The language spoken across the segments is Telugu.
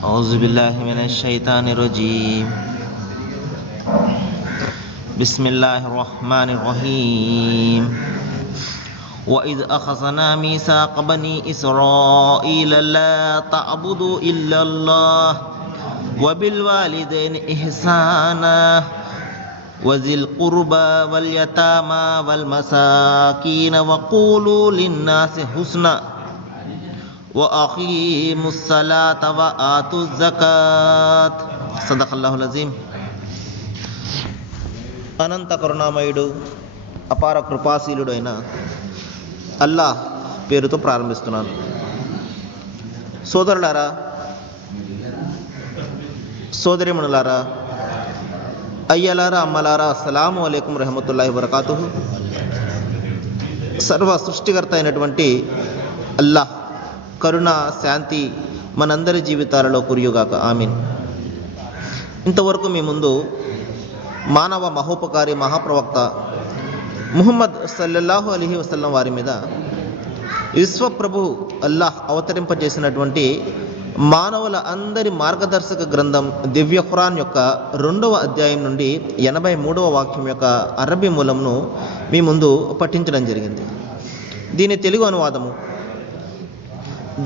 أعوذ بالله من الشيطان الرجيم بسم الله الرحمن الرحيم وإذ أخذنا ميثاق بني إسرائيل لا تعبدوا إلا الله وبالوالدين إحسانا وذي القربى واليتامى والمساكين وقولوا للناس حسنا وأقيموا الصلاة وآتوا الزكاة صدق الله العظيم. అనంత కరుణామయుడు అపార కృపాశీలుడు అయిన అల్లాహ్ పేరుతో ప్రారంభిస్తున్నాను. సోదరులారా, సోదరిమణులారా, అయ్యలారా, అమ్మలారా, అస్సలాము అలైకుం రహమతుల్లాహి వబరకాతుహు. సర్వ సృష్టికర్త అయినటువంటి అల్లాహ్ కరుణ, శాంతి మనందరి జీవితాలలో కురియుగాక, ఆమీన్. ఇంతవరకు మీ ముందు మానవ మహోపకారి మహాప్రవక్త ముహమ్మద్ సల్లల్లాహు అలైహి వసల్లం వారి మీద విశ్వప్రభు అల్లాహ్ అవతరింపజేసినటువంటి మానవుల అందరి మార్గదర్శక గ్రంథం దివ్య ఖురాన్ యొక్క 2వ అధ్యాయం నుండి 83వ వాక్యం యొక్క అరబీ మూలంను మీ ముందు పఠించడం జరిగింది. దీని తెలుగు అనువాదము: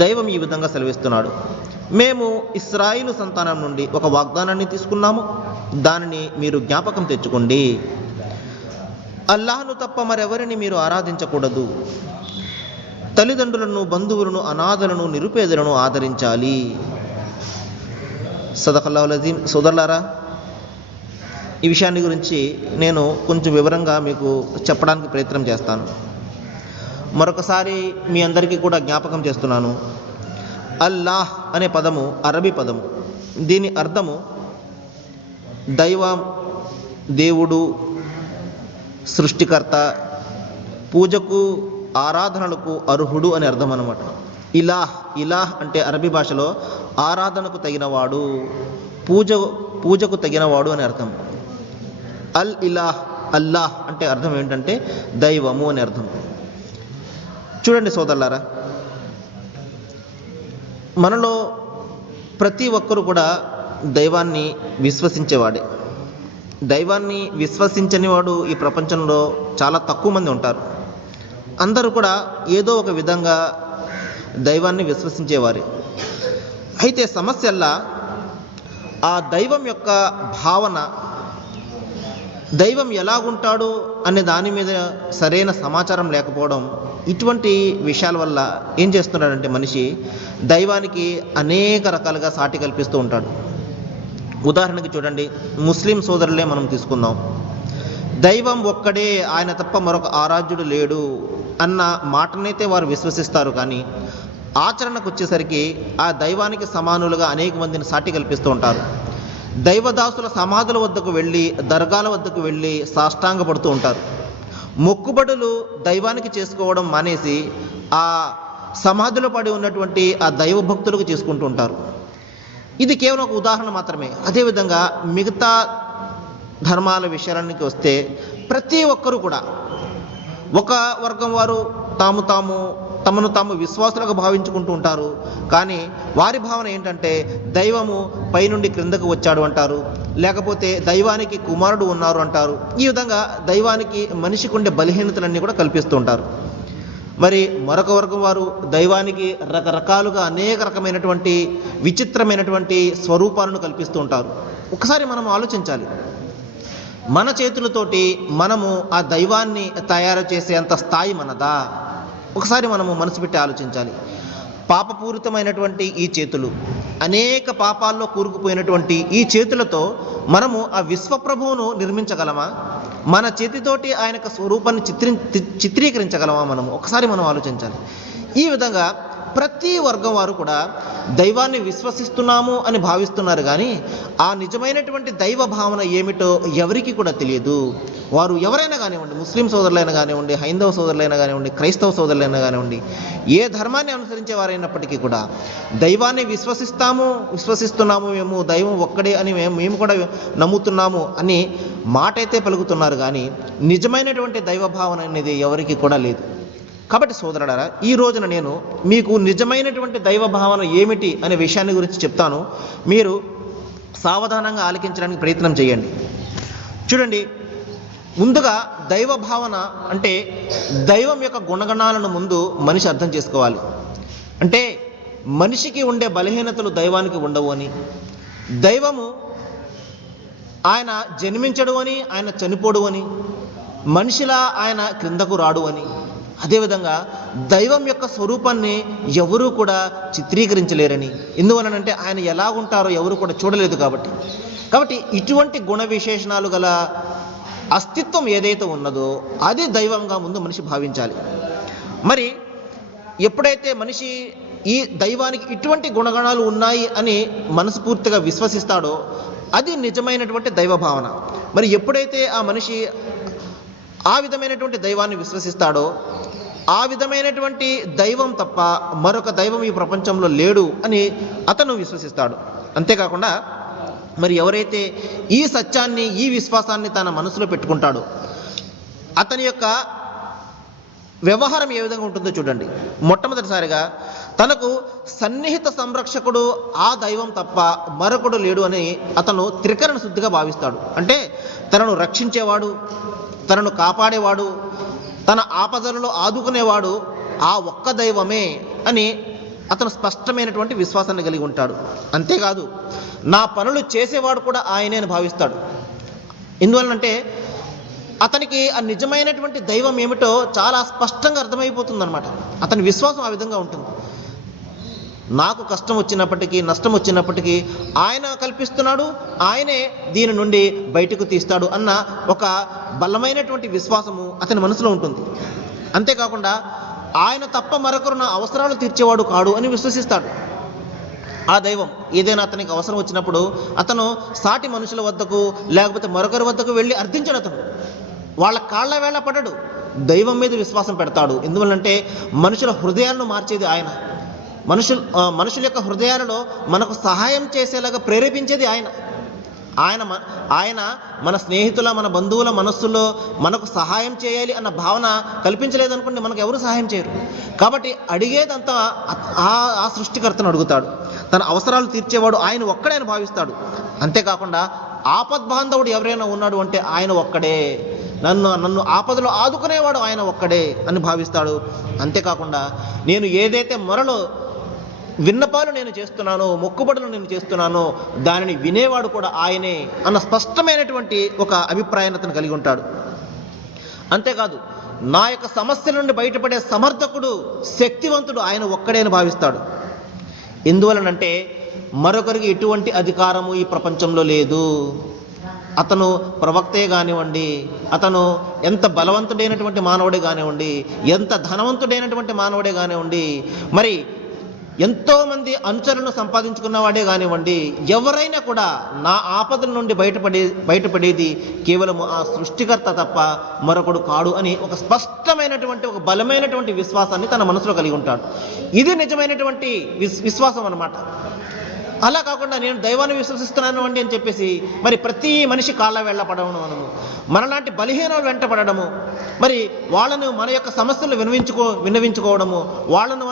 దైవం ఈ విధంగా సెలవిస్తున్నాడు. మేము ఇశ్రాయేలు సంతానం నుండి ఒక వాగ్దానాన్ని తీసుకున్నాము, దానిని మీరు జ్ఞాపకం తెచ్చుకోండి. అల్లాహ్ను తప్ప మరెవరిని మీరు ఆరాధించకూడదు. తల్లిదండ్రులను, బంధువులను, అనాథలను, నిరుపేదలను ఆదరించాలి. సదకల్లాహుల్ అజీమ్. సోదరులారా, ఈ విషయాన్ని గురించి నేను కొంచెం వివరంగా మీకు చెప్పడానికి ప్రయత్నం చేస్తాను. మరొకసారి మీ అందరికీ కూడా జ్ఞాపకం చేస్తున్నాను. అల్లాహ్ అనే పదము అరబీ పదము. దీని అర్థము దైవం, దేవుడు, సృష్టికర్త, పూజకు, ఆరాధనలకు అర్హుడు అని అర్థం అన్నమాట. ఇలాహ్ అంటే అరబీ భాషలో ఆరాధనకు తగినవాడు, పూజకు తగినవాడు అని అర్థం. అల్ ఇలాహ్, అల్లాహ్ అంటే అర్థం ఏంటంటే దైవము అని అర్థం. చూడండి సోదరులారా, మనలో ప్రతి ఒక్కరు కూడా దైవాన్ని విశ్వసించేవాడే. దైవాన్ని విశ్వసించని వాడు ఈ ప్రపంచంలో చాలా తక్కువ మంది ఉంటారు. అందరూ కూడా ఏదో ఒక విధంగా దైవాన్ని విశ్వసించేవారే. అయితే సమస్యల్లా ఆ దైవం యొక్క భావన, దైవం ఎలాగుంటాడు అనే దాని మీద సరైన సమాచారం లేకపోవడం, ఇటువంటి విషయాల వల్ల ఏం చేస్తున్నాడంటే మనిషి దైవానికి అనేక రకాలుగా సాటి కల్పిస్తూ ఉంటాడు. ఉదాహరణకి చూడండి, ముస్లిం సోదరులే మనం తీసుకుందాం. దైవం ఒక్కడే, ఆయన తప్ప మరొక ఆరాధ్యుడు లేడు అన్న మాటనైతే వారు విశ్వసిస్తారు, కానీ ఆచరణకు వచ్చేసరికి ఆ దైవానికి సమానులుగా అనేక మందిని సాటి కల్పిస్తూ ఉంటారు. దైవదాసుల సమాధుల వద్దకు వెళ్ళి, దర్గాల వద్దకు వెళ్ళి సాష్టాంగపడుతూ ఉంటారు. మొక్కుబడులు దైవానికి చేసుకోవడం మానేసి ఆ సమాధిలో పడి ఉన్నటువంటి ఆ దైవ భక్తులకు చేసుకుంటూ ఉంటారు. ఇది కేవలం ఒక ఉదాహరణ మాత్రమే. అదేవిధంగా మిగతా ధర్మాల విషయానికి వస్తే ప్రతి ఒక్కరూ కూడా ఒక వర్గం వారు తమను తాము విశ్వాసులుగా భావించుకుంటూ ఉంటారు. కానీ వారి భావన ఏంటంటే దైవము పైనుండి క్రిందకు వచ్చాడు అంటారు, లేకపోతే దైవానికి కుమారుడు ఉన్నారు అంటారు. ఈ విధంగా దైవానికి మనిషికి ఉండే బలహీనతలన్నీ కూడా కల్పిస్తూ ఉంటారు. మరి మరొక వర్గం వారు దైవానికి రకరకాలుగా అనేక రకమైనటువంటి విచిత్రమైనటువంటి స్వరూపాలను కల్పిస్తూ ఉంటారు. ఒకసారి మనం ఆలోచించాలి, మన చేతులతోటి మనము ఆ దైవాన్ని తయారు చేసేంత స్థాయి మనదా? ఒకసారి మనము మనసు పెట్టి ఆలోచించాలి. పాపపూరితమైనటువంటి ఈ చేతులు, అనేక పాపాల్లో కూరుకుపోయినటువంటి ఈ చేతులతో మనము ఆ విశ్వప్రభువును నిర్మించగలమా? మన చేతితోటి ఆయన యొక్క స్వరూపాన్ని చిత్రీకరించగలమా? మనము ఒకసారి మనం ఆలోచించాలి. ఈ విధంగా ప్రతి వర్గం వారు కూడా దైవాన్ని విశ్వసిస్తున్నాము అని భావిస్తున్నారు, కానీ ఆ నిజమైనటువంటి దైవ భావన ఏమిటో ఎవరికి కూడా తెలియదు. వారు ఎవరైనా కానివ్వండి, ముస్లిం సోదరులైనా కానివ్వండి, హైందవ సోదరులైనా కానివ్వండి, క్రైస్తవ సోదరులైనా కానివ్వండి, ఏ ధర్మాన్ని అనుసరించే వారైనప్పటికీ కూడా దైవాన్ని విశ్వసిస్తున్నాము, మేము దైవం ఒక్కడే అని మేము కూడా నమ్ముతున్నాము అని మాట అయితే పలుకుతున్నారు, కానీ నిజమైనటువంటి దైవ భావన అనేది ఎవరికి కూడా లేదు. కాబట్టి సోదరులారా, ఈ రోజున నేను మీకు నిజమైనటువంటి దైవ భావన ఏమిటి అనే విషయాన్ని గురించి చెప్తాను. మీరు సావధానంగా ఆలకించడానికి ప్రయత్నం చేయండి. చూడండి, ముందుగా దైవ భావన అంటే దైవం యొక్క గుణగణాలను ముందు మనిషి అర్థం చేసుకోవాలి. అంటే మనిషికి ఉండే బలహీనతలు దైవానికి ఉండవు అని, దైవము ఆయన జన్మించడు అని, ఆయన చనిపోడు అని, మనిషిలా ఆయన క్రిందకు రాడు అని, అదేవిధంగా దైవం యొక్క స్వరూపాన్ని ఎవరూ కూడా చిత్రీకరించలేరని. ఎందువలనంటే ఆయన ఎలా ఉంటారో ఎవరు కూడా చూడలేదు కాబట్టి ఇటువంటి గుణ విశేషణాలు గల అస్తిత్వం ఏదైతే ఉన్నదో అది దైవంగా ముందు మనిషి భావించాలి. మరి ఎప్పుడైతే మనిషి ఈ దైవానికి ఇటువంటి గుణగణాలు ఉన్నాయి అని మనస్ఫూర్తిగా విశ్వసిస్తాడో అది నిజమైనటువంటి దైవ భావన. మరి ఎప్పుడైతే ఆ మనిషి ఆ విధమైనటువంటి దైవాన్ని విశ్వసిస్తాడో, ఆ విధమైనటువంటి దైవం తప్ప మరొక దైవం ఈ ప్రపంచంలో లేడు అని అతను విశ్వసిస్తాడు. అంతేకాకుండా మరి ఎవరైతే ఈ సత్యాన్ని, ఈ విశ్వాసాన్ని తన మనసులో పెట్టుకుంటాడో అతని యొక్క వ్యవహారం ఏ విధంగా ఉంటుందో చూడండి. మొట్టమొదటిసారిగా తనకు సన్నిహిత సంరక్షకుడు ఆ దైవం తప్ప మరొకడు లేడు అని అతను త్రికరణ శుద్ధిగా భావిస్తాడు. అంటే తనను రక్షించేవాడు, తనను కాపాడేవాడు, తన ఆపదలలో ఆదుకునేవాడు ఆ ఒక్క దైవమే అని అతను స్పష్టమైనటువంటి విశ్వాసాన్ని కలిగి ఉంటాడు. అంతేకాదు, నా పనులు చేసేవాడు కూడా ఆయనే అని భావిస్తాడు. ఎందువలనంటే అతనికి ఆ నిజమైనటువంటి దైవం ఏమిటో చాలా స్పష్టంగా అర్థమైపోతుందన్నమాట. అతని విశ్వాసం ఆ విధంగా ఉంటుంది. నాకు కష్టం వచ్చినప్పటికీ, నష్టం వచ్చినప్పటికీ ఆయన కల్పిస్తున్నాడు, ఆయనే దీని నుండి బయటకు తీస్తాడు అన్న ఒక బలమైనటువంటి విశ్వాసము అతని మనసులో ఉంటుంది. అంతేకాకుండా ఆయన తప్ప మరొకరు నా అవసరాలు తీర్చేవాడు కాడు అని విశ్వసిస్తాడు. ఆ దైవం ఏదైనా అతనికి అవసరం వచ్చినప్పుడు అతను సాటి మనుషుల వద్దకు లేకపోతే మరొకరి వద్దకు వెళ్ళి అర్థించాడు. అతను వాళ్ళ కాళ్ళ వేళ పడడు, దైవం మీద విశ్వాసం పెడతాడు. ఎందువల్లంటే మనుషుల హృదయాలను మార్చేది ఆయన. మనుషుల యొక్క హృదయాలలో మనకు సహాయం చేసేలాగా ప్రేరేపించేది ఆయన మన స్నేహితుల, మన బంధువుల మనస్సులో మనకు సహాయం చేయాలి అన్న భావన కల్పించలేదనుకోండి, మనకు ఎవరు సహాయం చేయరు. కాబట్టి అడిగేదంతా ఆ సృష్టికర్తను అడుగుతాడు. తన అవసరాలు తీర్చేవాడు ఆయన ఒక్కడే అని భావిస్తాడు. అంతేకాకుండా ఆపద్బాంధవుడు ఎవరైనా ఉన్నాడు అంటే ఆయన ఒక్కడే, నన్ను ఆపదలో ఆదుకునేవాడు ఆయన ఒక్కడే అని భావిస్తాడు. అంతేకాకుండా నేను ఏదైతే మొరలో విన్నపాలు నేను చేస్తున్నానో, మొక్కుబడులు నేను చేస్తున్నానో దానిని వినేవాడు కూడా ఆయనే అన్న స్పష్టమైనటువంటి ఒక అభిప్రాయాన్ని అతను కలిగి ఉంటాడు. అంతేకాదు, నా యొక్క సమస్యల నుండి బయటపడే సమర్థకుడు, శక్తివంతుడు ఆయన ఒక్కడే అని భావిస్తాడు. ఎందువలనంటే మరొకరికి ఎటువంటి అధికారము ఈ ప్రపంచంలో లేదు. అతను ప్రవక్తే కానివ్వండి, అతను ఎంత బలవంతుడైనటువంటి మానవుడే కానివ్వండి, ఎంత ధనవంతుడైనటువంటి మానవుడే కానివ్వండి, మరి ఎంతోమంది అనుచరులను సంపాదించుకున్నవాడే కానివ్వండి, ఎవరైనా కూడా నా ఆపదల నుండి బయటపడేది కేవలం ఆ సృష్టికర్త తప్ప మరొకడు కాడు అని ఒక స్పష్టమైనటువంటి, ఒక బలమైనటువంటి విశ్వాసాన్ని తన మనసులో కలిగి ఉంటాడు. ఇది నిజమైనటువంటి విశ్వాసం అన్నమాట. అలా కాకుండా నేను దైవాన్ని విశ్వసిస్తున్నాను అండి అని చెప్పేసి మరి ప్రతి మనిషి కాళ్ళ వెళ్ళపడము, మనలాంటి బలహీనలు వెంటపడము, మరి వాళ్ళను మన యొక్క సమస్యలు విన్నవించుకోవడము, వాళ్ళను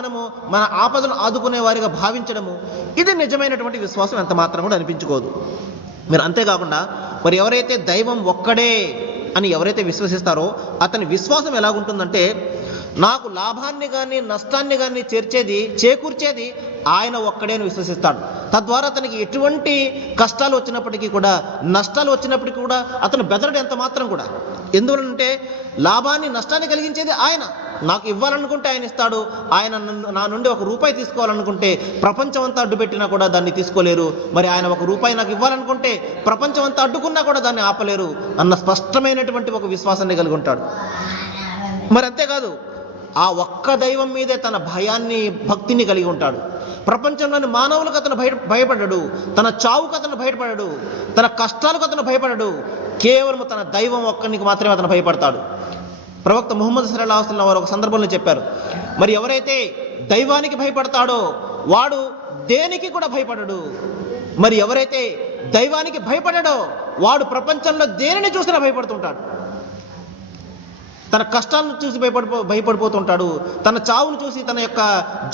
మన ఆపదను ఆదుకునే వారిగా భావించడము, ఇది నిజమైనటువంటి విశ్వాసం ఎంత మాత్రం కూడా అనిపించుకోదు. మీరు అంతేకాకుండా మరి ఎవరైతే దైవం ఒక్కడే అని ఎవరైతే విశ్వసిస్తారో అతని విశ్వాసం ఎలాగుంటుందంటే, నాకు లాభాన్ని కానీ నష్టాన్ని కానీ చేకూర్చేది ఆయన ఒక్కడే అని విశ్వసిస్తాడు. తద్వారా అతనికి ఎటువంటి కష్టాలు వచ్చినప్పటికీ కూడా, నష్టాలు వచ్చినప్పటికీ కూడా అతను బెదరడు ఎంత మాత్రం కూడా. ఎందువలంటే లాభాన్ని నష్టాన్ని కలిగించేది ఆయన. నాకు ఇవ్వాలనుకుంటే ఆయన ఇస్తాడు. ఆయన నా నుండి ₹1 తీసుకోవాలనుకుంటే ప్రపంచం అంతా అడ్డుపెట్టినా కూడా దాన్ని తీసుకోలేరు. మరి ఆయన ₹1 నాకు ఇవ్వాలనుకుంటే ప్రపంచం అంతా అడ్డుకున్నా కూడా దాన్ని ఆపలేరు అన్న స్పష్టమైనటువంటి ఒక విశ్వాసాన్ని కలిగి ఉంటాడు. మరి అంతేకాదు, ఆ ఒక్క దైవం మీదే తన భయాన్ని, భక్తిని కలిగి ఉంటాడు. ప్రపంచంలోని మానవులకు అతను భయపడడు, తన చావుకు అతను భయపడడు, తన కష్టాలకు అతను భయపడడు. కేవలం తన దైవం ఒక్కనికి మాత్రమే అతను భయపడతాడు. ప్రవక్త ముహమ్మద్ సల్లల్లాహు అలైహి వసల్లం వారు ఒక సందర్భంలో చెప్పారు, మరి ఎవరైతే దైవానికి భయపడతాడో వాడు దేనికి కూడా భయపడడు. మరి ఎవరైతే దైవానికి భయపడడో వాడు ప్రపంచంలో దేనిని చూసినా భయపడుతుంటాడు. తన కష్టాలను చూసి భయపడిపోతుంటాడు, తన చావును చూసి, తన యొక్క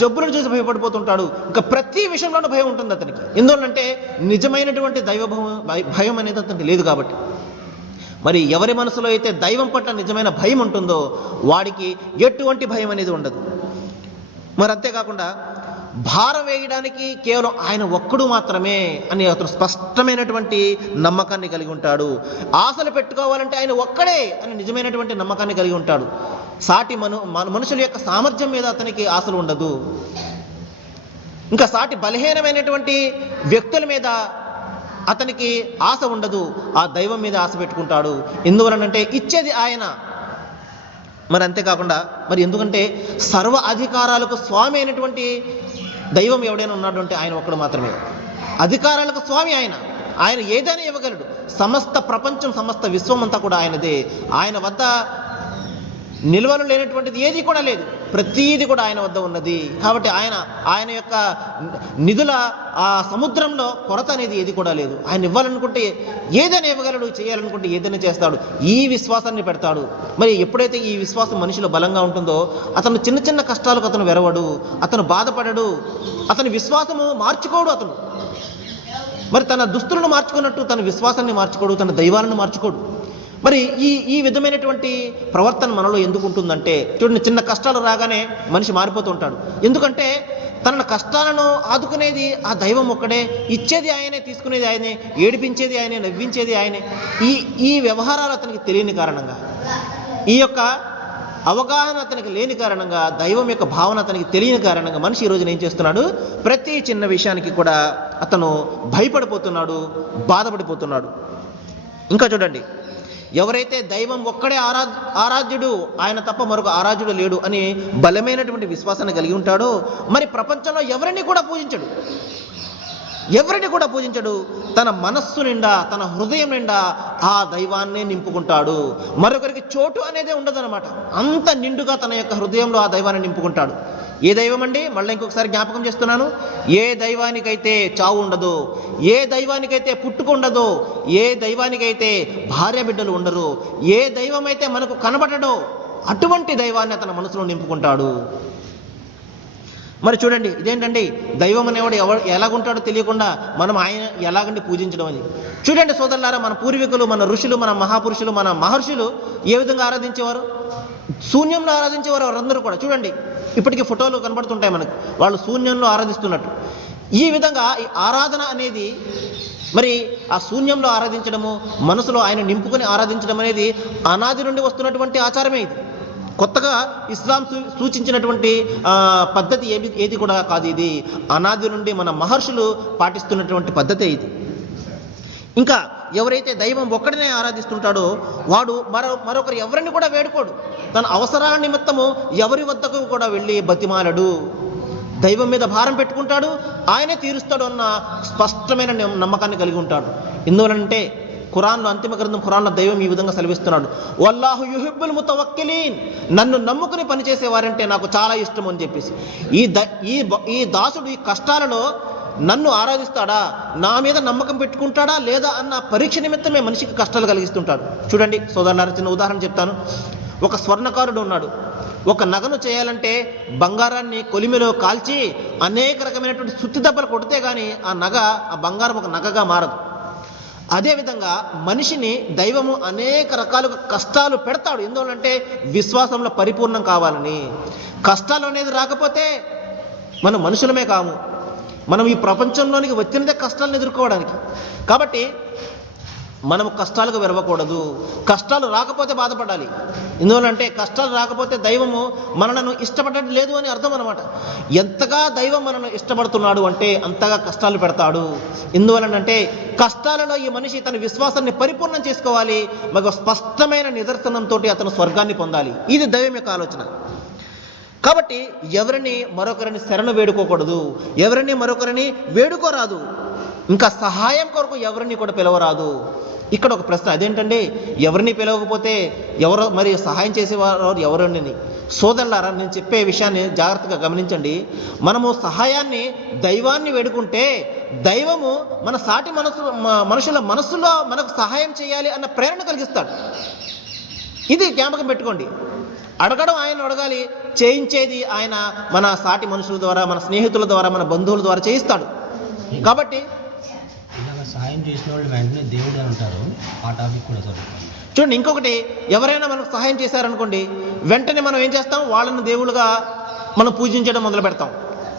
జబ్బులను చూసి భయపడిపోతుంటాడు. ఇంకా ప్రతి విషయంలోనూ భయం ఉంటుంది అతనికి. ఎందువల్లంటే నిజమైనటువంటి భయం అనేది అతనికి లేదు కాబట్టి. మరి ఎవరి మనసులో అయితే దైవం పట్ల నిజమైన భయం ఉంటుందో వాడికి ఎటువంటి భయం అనేది ఉండదు. మరి అంతేకాకుండా భారం వేయడానికి కేవలం ఆయన ఒక్కడు మాత్రమే అని అతను స్పష్టమైనటువంటి నమ్మకాన్ని కలిగి ఉంటాడు. ఆశలు పెట్టుకోవాలంటే ఆయన ఒక్కడే అని నిజమైనటువంటి నమ్మకాన్ని కలిగి ఉంటాడు. సాటి మనుషుల యొక్క సామర్థ్యం మీద అతనికి ఆశలు ఉండదు. ఇంకా సాటి బలహీనమైనటువంటి వ్యక్తుల మీద అతనికి ఆశ ఉండదు. ఆ దైవం మీద ఆశ పెట్టుకుంటాడు. ఎందువలనంటే ఇచ్చేది ఆయన. మరి అంతేకాకుండా మరి ఎందుకంటే సర్వ అధికారాలకు స్వామి అయినటువంటి దైవం ఎవడైనా ఉన్నాడు అంటే ఆయన ఒక్కడు మాత్రమే. అధికారాలకు స్వామి ఆయన. ఆయన ఏదైనా ఇవ్వగలడు. సమస్త ప్రపంచం, సమస్త విశ్వం అంతా కూడా ఆయనదే. ఆయన వద్ద నిల్వలు లేనటువంటిది ఏది కూడా లేదు. ప్రతీది కూడా ఆయన వద్ద ఉన్నది. కాబట్టి ఆయన యొక్క నిధుల ఆ సముద్రంలో కొరత అనేది ఏది కూడా లేదు. ఆయన ఇవ్వాలనుకుంటే ఏదైనా ఇవ్వగలడు, చేయాలనుకుంటే ఏదైనా చేస్తాడు. ఈ విశ్వాసాన్ని పెడతాడు. మరి ఎప్పుడైతే ఈ విశ్వాసం మనిషిలో బలంగా ఉంటుందో అతను చిన్న చిన్న కష్టాలకు అతను వెరవడు, అతను బాధపడడు, అతని విశ్వాసము మార్చుకోడు. అతను మరి తన దుస్తులను మార్చుకున్నట్టు తన విశ్వాసాన్ని మార్చుకోడు, తన దైవాలను మార్చుకోడు. మరి ఈ విధమైనటువంటి ప్రవర్తన మనలో ఎందుకు ఉంటుందంటే, చూడండి, చిన్న కష్టాలు రాగానే మనిషి మారిపోతూ ఉంటాడు. ఎందుకంటే తన కష్టాలను ఆదుకునేది ఆ దైవం ఒక్కడే. ఇచ్చేది ఆయనే, తీసుకునేది ఆయనే, ఏడిపించేది ఆయనే, నవ్వించేది ఆయనే. ఈ వ్యవహారాలు అతనికి తెలియని కారణంగా, ఈ యొక్క అవగాహన అతనికి లేని కారణంగా, దైవం యొక్క భావన అతనికి తెలియని కారణంగా మనిషి ఈ రోజున ఏం చేస్తున్నాడు? ప్రతి చిన్న విషయానికి కూడా అతను భయపడిపోతున్నాడు, బాధపడిపోతున్నాడు. ఇంకా చూడండి, ఎవరైతే దైవం ఒక్కడే ఆరాధ్యుడు, ఆయన తప్ప మరొక ఆరాధ్యుడు లేడు అని బలమైనటువంటి విశ్వాసాన్ని కలిగి ఉంటాడో, మరి ప్రపంచంలో ఎవరిని కూడా పూజించడు. తన మనస్సు నిండా, తన హృదయం నిండా ఆ దైవాన్నే నింపుకుంటాడు. మరొకరికి చోటు అనేదే ఉండదన్నమాట. అంత నిండుగా తన యొక్క హృదయంలో ఆ దైవాన్ని నింపుకుంటాడు. ఏ దైవం అండి? మళ్ళీ ఇంకొకసారి జ్ఞాపకం చేస్తున్నాను. ఏ దైవానికైతే చావు ఉండదో, ఏ దైవానికైతే పుట్టుక ఉండదో, ఏ దైవానికైతే భార్య బిడ్డలు ఉండరు, ఏ దైవం అయితే మనకు కనబడడో అటువంటి దైవాన్ని అతని మనసులో నింపుకుంటాడు. మరి చూడండి, ఇదేంటండి, దైవం అనేవాడు ఎలాగుంటాడో తెలియకుండా మనం ఆయన ఎలాగండి పూజించడం అని. చూడండి సోదరులారా, మన పూర్వీకులు, మన ఋషులు, మన మహాపురుషులు, మన మహర్షులు ఏ విధంగా ఆరాధించేవారు? శూన్యంలో ఆరాధించేవారు. వారందరూ కూడా చూడండి, ఇప్పటికీ ఫోటోలు కనబడుతుంటాయి మనకు, వాళ్ళు శూన్యంలో ఆరాధిస్తున్నట్టు. ఈ విధంగా ఈ ఆరాధన అనేది, మరి ఆ శూన్యంలో ఆరాధించడము, మనసులో ఆయన నింపుకొని ఆరాధించడం అనేది అనాది నుండి వస్తున్నటువంటి ఆచారమే. ఇది కొత్తగా ఇస్లాం సూచించినటువంటి పద్ధతి ఏది కూడా కాదు. ఇది అనాది నుండి మన మహర్షులు పాటిస్తున్నటువంటి పద్ధతే ఇది. ఇంకా ఎవరైతే దైవం ఒక్కడినే ఆరాధిస్తుంటాడో వాడు మరొకరు ఎవరిని కూడా వేడుకోడు. తన అవసరాల నిమిత్తము ఎవరి వద్దకు కూడా వెళ్ళి బతిమాలడు. దైవం మీద భారం పెట్టుకుంటాడు, ఆయనే తీరుస్తాడు అన్న స్పష్టమైన నమ్మకాన్ని కలిగి ఉంటాడు. ఎందువలంటే ఖురాన్లో, అంతిమ గ్రంథం ఖురాన్లో దైవం ఈ విధంగా సెలవిస్తున్నాడు, వల్లాహు యుహిబ్బుల్ ముతవక్కిలీన్, నన్ను నమ్ముకుని పనిచేసేవారంటే నాకు చాలా ఇష్టం అని చెప్పేసి. ఈ దాసుడు ఈ కష్టాలలో నన్ను ఆరాధిస్తాడా, నా మీద నమ్మకం పెట్టుకుంటాడా లేదా అన్న పరీక్ష నిమిత్తమే మనిషికి కష్టాలు కలిగిస్తుంటాడు. చూడండి సోదరులారా, చిన్న ఉదాహరణ చెప్తాను. ఒక స్వర్ణకారుడు ఉన్నాడు. ఒక నగను చేయాలంటే బంగారాన్ని కొలిమిలో కాల్చి అనేక రకమైనటువంటి సుత్తి దెబ్బలు కొడితే కానీ ఆ బంగారం ఒక నగగా మారదు. అదేవిధంగా మనిషిని దైవము అనేక రకాలుగా కష్టాలు పెడతాడు. ఎందువలంటే విశ్వాసంలో పరిపూర్ణం కావాలని. కష్టాలు అనేది రాకపోతే మనం మనుషులమే కాము. మనం ఈ ప్రపంచంలోనికి వచ్చినదే కష్టాలను ఎదుర్కోవడానికి. కాబట్టి మనము కష్టాలకు వెరవకూడదు. కష్టాలు రాకపోతే బాధపడాలి. ఎందువలంటే కష్టాలు రాకపోతే దైవము మనలను ఇష్టపడడం లేదు అని అర్థం అన్నమాట. ఎంతగా దైవం మనను ఇష్టపడుతున్నాడు అంటే అంతగా కష్టాలు పెడతాడు. ఎందువలనంటే కష్టాలలో ఈ మనిషి తన విశ్వాసాన్ని పరిపూర్ణం చేసుకోవాలి. మరొక స్పష్టమైన నిదర్శనంతో అతను స్వర్గాన్ని పొందాలి. ఇది దైవం యొక్క ఆలోచన. కాబట్టి ఎవరిని మరొకరిని శరణు వేడుకోకూడదు, ఎవరిని మరొకరిని వేడుకోరాదు, ఇంకా సహాయం కొరకు ఎవరిని కూడా పిలవరాదు. ఇక్కడ ఒక ప్రశ్న, అదేంటండి, ఎవరిని పిలవకపోతే ఎవరో మరి సహాయం చేసేవారు ఎవరని? సోదరులారా, నేను చెప్పే విషయాన్ని జాగ్రత్తగా గమనించండి. మనము సహాయాన్ని, దైవాన్ని వేడుకుంటే దైవము మన సాటి మనుషుల మనసులో మనకు సహాయం చేయాలి అన్న ప్రేరణ కలిగిస్తాడు. ఇది జ్ఞాపకం పెట్టుకోండి. అడగడం ఆయన అడగాలి, చేయించేది ఆయన మన సాటి మనుషుల ద్వారా, మన స్నేహితుల ద్వారా, మన బంధువుల ద్వారా చేయిస్తాడు. కాబట్టి ఇలాగ సహాయం చేసిన వాళ్ళు వెంటనే దేవుడు అంటారు. ఆ టాపిక్ కూడా చదువుతాం. చూడండి, ఇంకొకటి, ఎవరైనా మనకు సహాయం చేశారనుకోండి, వెంటనే మనం ఏం చేస్తాం, వాళ్ళని దేవుళ్ళుగా మనం పూజించడం మొదలు పెడతాం.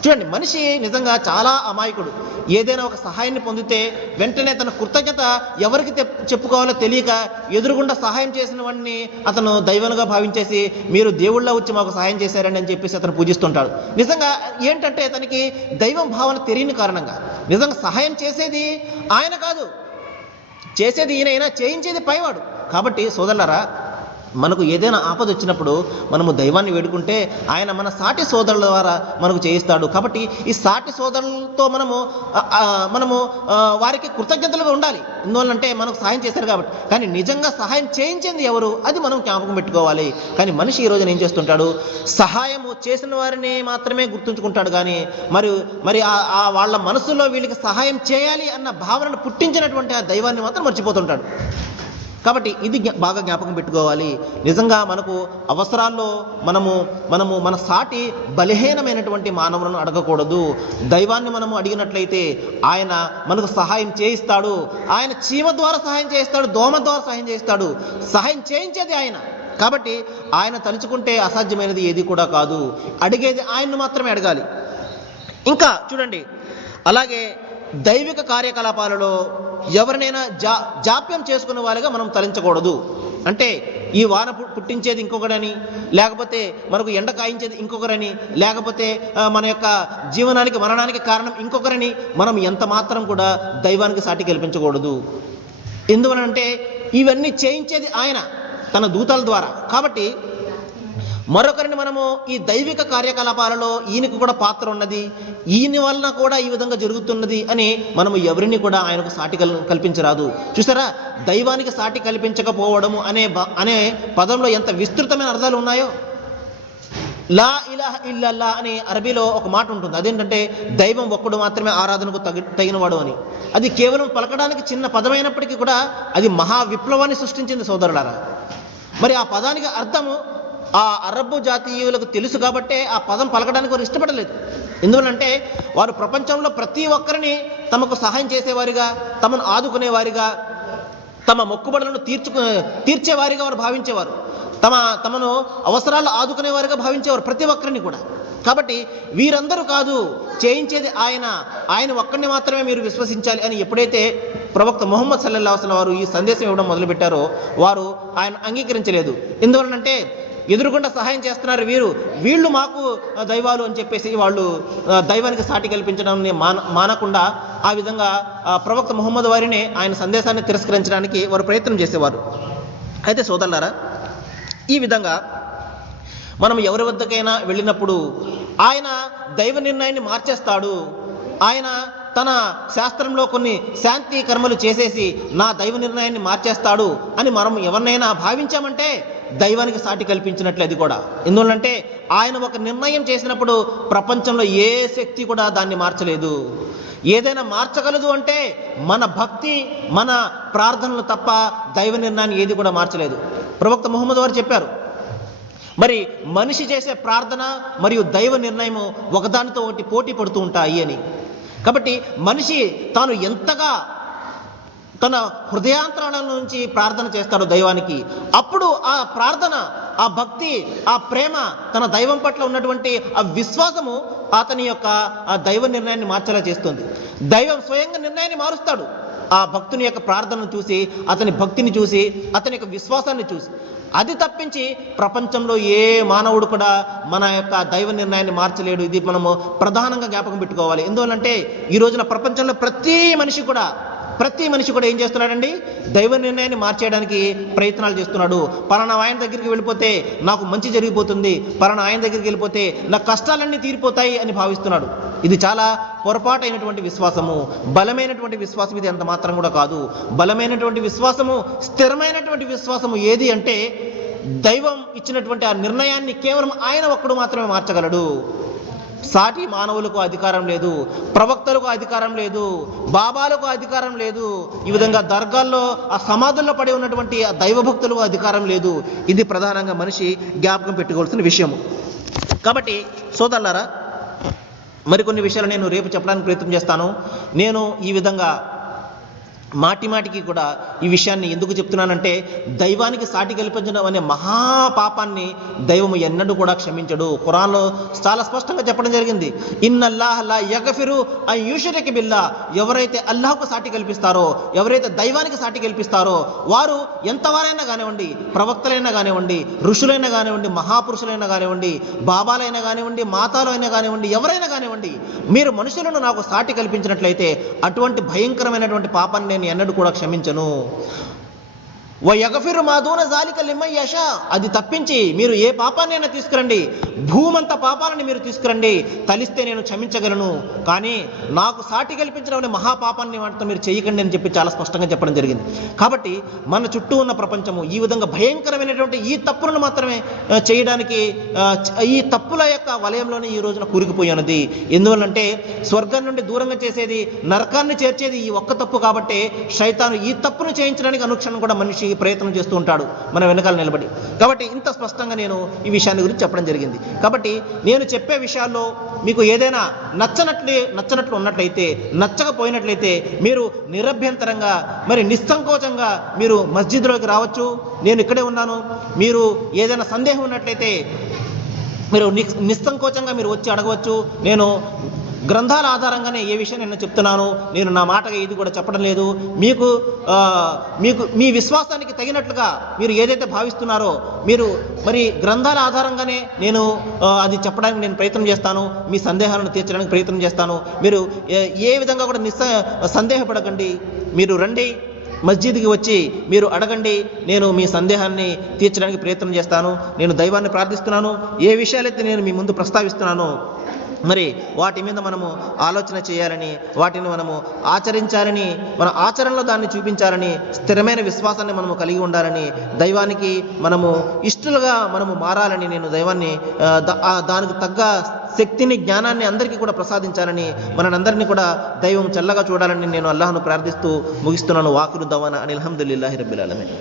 చూడండి, మనిషి నిజంగా చాలా అమాయకుడు. ఏదైనా ఒక సహాయాన్ని పొందితే వెంటనే తన కృతజ్ఞత ఎవరికి చెప్పుకోవాలో తెలియక ఎదురుగుండా సహాయం చేసిన వాడిని అతను దైవంగా భావించేసి, మీరు దేవుళ్ళ వచ్చి మాకు సహాయం చేశారండి అని చెప్పేసి అతను పూజిస్తుంటాడు. నిజంగా ఏంటంటే తనకి దైవం భావన తెలియని కారణంగా. నిజంగా సహాయం చేసేది ఆయన కాదు, చేసేది ఈయనైనా, చేయించేది పైవాడు. కాబట్టి సోదరులారా, మనకు ఏదైనా ఆపద వచ్చినప్పుడు మనము దైవాన్ని వేడుకుంటే ఆయన మన సాటి సోదరుల ద్వారా మనకు చేయిస్తాడు. కాబట్టి ఈ సాటి సోదరులతో మనము వారికి కృతజ్ఞతలుగా ఉండాలి. ఎందువల్లంటే మనకు సహాయం చేశారు కాబట్టి. కానీ నిజంగా సహాయం చేయించింది ఎవరు, అది మనం జ్ఞాపకం పెట్టుకోవాలి. కానీ మనిషి ఈ రోజున ఏం చేస్తుంటాడు, సహాయము చేసిన వారిని మాత్రమే గుర్తుంచుకుంటాడు. కానీ మరి వాళ్ళ మనసులో వీళ్ళకి సహాయం చేయాలి అన్న భావనను పుట్టించినటువంటి ఆ దైవాన్ని మాత్రం మర్చిపోతుంటాడు. కాబట్టి ఇది బాగా జ్ఞాపకం పెట్టుకోవాలి. నిజంగా మనకు అవసరాల్లో మనము మన సాటి బలహీనమైనటువంటి మానవులను అడగకూడదు. దైవాన్ని మనము అడిగినట్లయితే ఆయన మనకు సహాయం చేయిస్తాడు. ఆయన చీమ ద్వారా సహాయం చేయిస్తాడు, దోమ ద్వారా సహాయం చేయిస్తాడు. సహాయం చేయించేది ఆయన. కాబట్టి ఆయన తలుచుకుంటే అసాధ్యమైనది ఏది కూడా కాదు. అడిగేది ఆయన్ను మాత్రమే అడగాలి. ఇంకా చూడండి, అలాగే దైవిక కార్యకలాపాలలో ఎవరినైనా జాప్యం చేసుకునే వాళ్ళగా మనం తరించకూడదు. అంటే ఈ వాన పుట్టించేది ఇంకొకరని, లేకపోతే మనకు ఎండ కాయించేది ఇంకొకరని, లేకపోతే మన యొక్క జీవనానికి మరణానికి కారణం ఇంకొకరని మనం ఎంత మాత్రం కూడా దైవానికి సాటి కల్పించకూడదు. ఎందువలంటే ఇవన్నీ చేయించేది ఆయన తన దూతల ద్వారా. కాబట్టి మరొకరిని మనము ఈ దైవిక కార్యకలాపాలలో ఈయనకు కూడా పాత్ర ఉన్నది, ఈయన వలన కూడా ఈ విధంగా జరుగుతున్నది అని మనము ఎవరిని కూడా ఆయనకు సాటి కల్పించరాదు. చూసారా, దైవానికి సాటి కల్పించకపోవడము అనే పదంలో ఎంత విస్తృతమైన అర్థాలు ఉన్నాయో. లా ఇలాహ ఇల్లల్లా అని అరబీలో ఒక మాట ఉంటుంది. అదేంటంటే దైవం ఒక్కడు మాత్రమే ఆరాధనకు తగినవాడు అని. అది కేవలం పలకడానికి చిన్న పదమైనప్పటికీ కూడా అది మహా విప్లవాన్ని సృష్టించింది సోదరులారా. మరి ఆ పదానికి అర్థము ఆ అరబ్బు జాతీయులకు తెలుసు కాబట్టే ఆ పదం పలకడానికి వారు ఇష్టపడలేదు. ఎందువలంటే వారు ప్రపంచంలో ప్రతి ఒక్కరిని తమకు సహాయం చేసేవారిగా, తమను ఆదుకునేవారిగా, తమ మొక్కుబడులను తీర్చేవారిగా వారు భావించేవారు. తమను అవసరాలు ఆదుకునేవారిగా భావించేవారు ప్రతి ఒక్కరిని కూడా. కాబట్టి వీరందరూ కాదు, చేయించేది ఆయన ఒక్కరిని మాత్రమే మీరు విశ్వసించాలి అని ఎప్పుడైతే ప్రవక్త ముహమ్మద్ సల్లల్లాహు అలైహి వసల్లం వారు ఈ సందేశం ఇవ్వడం మొదలుపెట్టారో వారు ఆయన అంగీకరించలేదు. ఎందువలనంటే ఎదురుగుండా సహాయం చేస్తున్నారు వీళ్ళు మాకు దైవాలు అని చెప్పేసి వాళ్ళు దైవానికి సాటి కల్పించడం మానకుండా ఆ విధంగా ప్రవక్త ముహమ్మద్ వారిని, ఆయన సందేశాన్ని తిరస్కరించడానికి వారు ప్రయత్నం చేసేవారు. అయితే సోదరులారా, ఈ విధంగా మనం ఎవరి వద్దకైనా వెళ్ళినప్పుడు ఆయన దైవ నిర్ణయాన్ని మార్చేస్తాడు. ఆయన తన శాస్త్రంలో కొన్ని శాంతి కర్మలు చేసేసి నా దైవ నిర్ణయాన్ని మార్చేస్తాడు అని మనం ఎవరినైనా భావించామంటే దైవానికి సాటి కల్పించినట్లు అది కూడా. ఎందువల్లంటే ఆయన ఒక నిర్ణయం చేసినప్పుడు ప్రపంచంలో ఏ శక్తి కూడా దాన్ని మార్చలేదు. ఏదైనా మార్చగలదు అంటే మన భక్తి, మన ప్రార్థనలు తప్ప దైవ నిర్ణయాన్ని ఏది కూడా మార్చలేదు. ప్రవక్త ముహమ్మద్ వారు చెప్పారు, మరి మనిషి చేసే ప్రార్థన మరియు దైవ నిర్ణయము ఒకదానితో ఒకటి పోటీ పడుతూ ఉంటాయి అని. కాబట్టి మనిషి తాను ఎంతగా తన హృదయాంతరాల నుంచి ప్రార్థన చేస్తాడు దైవానికి, అప్పుడు ఆ ప్రార్థన, ఆ భక్తి, ఆ ప్రేమ, తన దైవం పట్ల ఉన్నటువంటి ఆ విశ్వాసము అతని యొక్క ఆ దైవ నిర్ణయాన్ని మార్చేలా చేస్తుంది. దైవం స్వయంగా నిర్ణయాన్ని మారుస్తాడు ఆ భక్తుని యొక్క ప్రార్థనను చూసి, అతని భక్తిని చూసి, అతని యొక్క విశ్వాసాన్ని చూసి. అది తప్పించి ప్రపంచంలో ఏ మానవుడు కూడా మన యొక్క దైవ నిర్ణయాన్ని మార్చలేడు. ఇది మనము ప్రధానంగా జ్ఞాపకం పెట్టుకోవాలి. ఎందువల్లంటే ఈ రోజున ప్రపంచంలో ప్రతి మనిషి కూడా ఏం చేస్తున్నాడండి, దైవ నిర్ణయాన్ని మార్చేయడానికి ప్రయత్నాలు చేస్తున్నాడు. పలానా ఆయన దగ్గరికి వెళ్ళిపోతే నాకు మంచి జరిగిపోతుంది, పలానా ఆయన దగ్గరికి వెళ్ళిపోతే నా కష్టాలన్నీ తీరిపోతాయి అని భావిస్తున్నాడు. ఇది చాలా పొరపాటైనటువంటి విశ్వాసము. బలమైనటువంటి విశ్వాసం ఇది ఎంత మాత్రం కూడా కాదు. బలమైనటువంటి విశ్వాసము, స్థిరమైనటువంటి విశ్వాసము ఏది అంటే దైవం ఇచ్చినటువంటి ఆ నిర్ణయాన్ని కేవలం ఆయన ఒక్కడు మాత్రమే మార్చగలడు. సాటి మానవులకు అధికారం లేదు, ప్రవక్తలకు అధికారం లేదు, బాబాలకు అధికారం లేదు, ఈ విధంగా దర్గాల్లో ఆ సమాధుల్లో పడి ఉన్నటువంటి ఆ దైవభక్తులకు అధికారం లేదు. ఇది ప్రధానంగా మనిషి జ్ఞాపకం పెట్టుకోవాల్సిన విషయము. కాబట్టి సోదరులారా, మరికొన్ని విషయాలు నేను రేపు చెప్పడానికి ప్రయత్నం చేస్తాను. నేను ఈ విధంగా మాటిమాటికి కూడా ఈ విషయాన్ని ఎందుకు చెప్తున్నానంటే, దైవానికి సాటి కల్పించడం అనే మహాపాపాన్ని దైవము ఎన్నడూ కూడా క్షమించడు. ఖురాన్లో చాలా స్పష్టంగా చెప్పడం జరిగింది, ఇన్నల్లాహ లా యగ్ఫిరు అన్ యుష్రిక బిల్లాహ్. ఎవరైతే అల్లాహ్కు సాటి కల్పిస్తారో, ఎవరైతే దైవానికి సాటి కల్పిస్తారో, వారు ఎంతవారైనా కానివ్వండి, ప్రవక్తలైనా కానివ్వండి, ఋషులైనా కానివ్వండి, మహాపురుషులైనా కానివ్వండి, బాబాలైనా కానివ్వండి, మాతాలు అయినా కానివ్వండి, ఎవరైనా కానివ్వండి, మీరు మనుషులను నాకు సాటి కల్పించినట్లయితే అటువంటి భయంకరమైనటువంటి పాపాన్ని నేను ఎన్నడూ కూడా క్షమించను. వయగఫిరు మా దూన జాలిక లిమన్ యషా. అది తప్పించి మీరు ఏ పాపాన్నైనా తీసుకురండి, భూమంత పాపాలని మీరు తీసుకురండి, తలిస్తే నేను క్షమించగలను, కానీ నాకు సాటి కల్పించడం అనే మహాపాపాన్ని మాత్రం మీరు చేయకండి అని చెప్పి చాలా స్పష్టంగా చెప్పడం జరిగింది. కాబట్టి మన చుట్టూ ఉన్న ప్రపంచము ఈ విధంగా భయంకరమైనటువంటి ఈ తప్పులను మాత్రమే చేయడానికి, ఈ తప్పుల యొక్క వలయంలోనే ఈ రోజున కూరుకుపోయినది. ఎందువల్లంటే స్వర్గం నుండి దూరంగా చేసేది, నరకాన్ని చేర్చేది ఈ ఒక్క తప్పు. కాబట్టి శైతాను ఈ తప్పును చేయించడానికి అనుక్షణం కూడా మనిషి ప్రయత్నం చేస్తూ ఉంటాడు మన వెనకాల నిలబడి. కాబట్టి ఇంత స్పష్టంగా నేను ఈ విషయాన్ని గురించి చెప్పడం జరిగింది. కాబట్టి నేను చెప్పే విషయాల్లో మీకు ఏదైనా నచ్చనట్లు ఉన్నట్లయితే, నచ్చకపోయినట్లయితే మీరు నిరభ్యంతరంగా మరి నిస్సంకోచంగా మీరు మస్జిద్లోకి రావచ్చు. నేను ఇక్కడే ఉన్నాను. మీరు ఏదైనా సందేహం ఉన్నట్లయితే మీరు నిస్సంకోచంగా మీరు వచ్చి అడగవచ్చు. నేను గ్రంథాల ఆధారంగానే ఏ విషయం నేను చెప్తున్నాను. నేను నా మాటగా ఇది కూడా చెప్పడం లేదు. మీకు మీ విశ్వాసానికి తగినట్లుగా మీరు ఏదైతే భావిస్తున్నారో మీరు మరి గ్రంథాల ఆధారంగానే నేను అది చెప్పడానికి నేను ప్రయత్నం చేస్తాను. మీ సందేహాలను తీర్చడానికి ప్రయత్నం చేస్తాను. మీరు ఏ విధంగా కూడా సందేహపడకండి. మీరు రండి, మస్జిద్కి వచ్చి మీరు అడగండి. నేను మీ సందేహాన్ని తీర్చడానికి ప్రయత్నం చేస్తాను. నేను దైవాన్ని ప్రార్థిస్తున్నాను. ఏ విషయాలైతే నేను మీ ముందు ప్రస్తావిస్తున్నానో మరి వాటి మీద మనము ఆలోచన చేయాలని, వాటిని మనము ఆచరించాలని, మన ఆచరణలో దాన్ని చూపించాలని, స్థిరమైన విశ్వాసాన్ని మనము కలిగి ఉండాలని, దైవానికి మనము ఇష్టలుగా మనము మారాలని, నేను దైవాన్ని దానికి తగ్గ శక్తిని, జ్ఞానాన్ని అందరికీ కూడా ప్రసాదించాలని, మనందరినీ కూడా దైవం చల్లగా చూడాలని నేను అల్లాహ్ను ప్రార్థిస్తూ ముగిస్తున్నాను. వాకిరు దవానా అనిల్ హమ్దులిల్లాహి రబ్బిల్ ఆలమీన్.